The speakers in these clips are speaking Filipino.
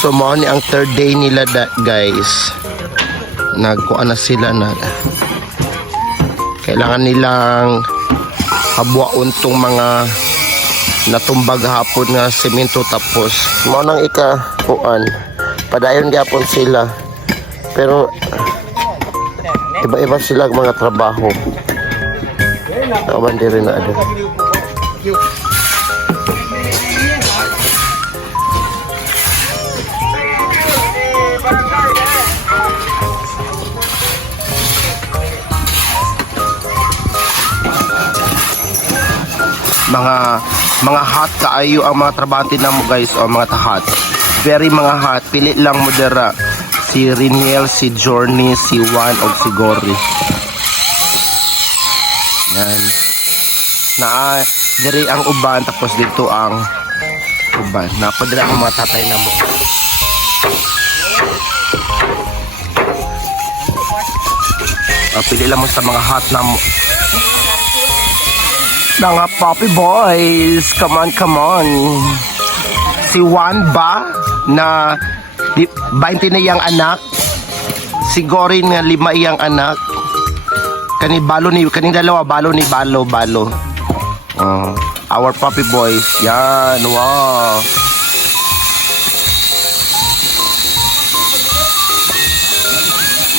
So mo ni ang third day nila guys. Nagkuha na sila na. Kailangan nilang habuaon tong mga natumbag hapon nga semento, tapos mo nang ikakuan. Padayon gyapon sila. Pero iba-iba sila mga trabaho. Kawan diri na ada. Mga hot kaayo ang mga trabante na mo guys, o mga hot. Very mga hot, pili lang mo dira. Si Riniel, si Journey, si Juan o si Gory. Yan. Diri ang uban, tapos dito ang uban. Napadira ang mga tatay na mo. Pili lang mo sa mga hot na mo. Mga puppy boys, come on. Si Juan ba na 20 na iyang anak, si Gorin nga 5 iyang anak, kaning dalawa balo. Our puppy boys, yan, wow.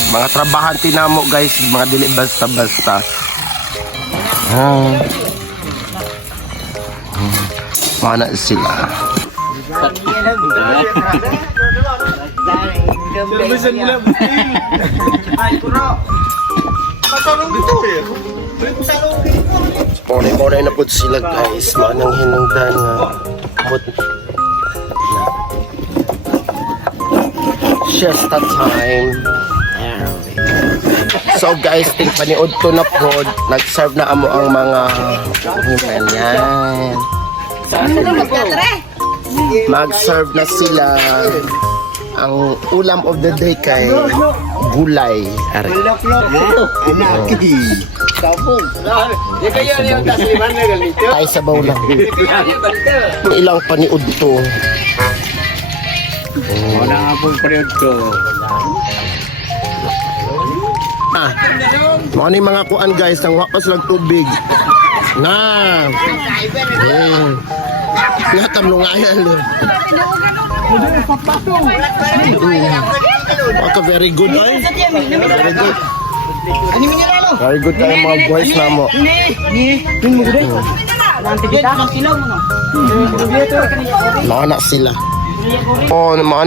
Mga trabahante na mo guys, mga dili basta. Mana sila. Morning na po sila guys. Manang hinungdan nga. Siesta time. So guys, paniod ko na po. Nag-serve na amo ang mga human yan. Mag-serve na sila. Ang ulam of the day kay gulay. Tay sabaw lang. Ilang paniod to. Wala nga pong paniod to. Mga ni mga kuan guys, ang wakas lang tubig. Nga tamlungayan lo. Maka very good ay. Very good tayo mga boys na mo. Mga anak sila. Oh, mga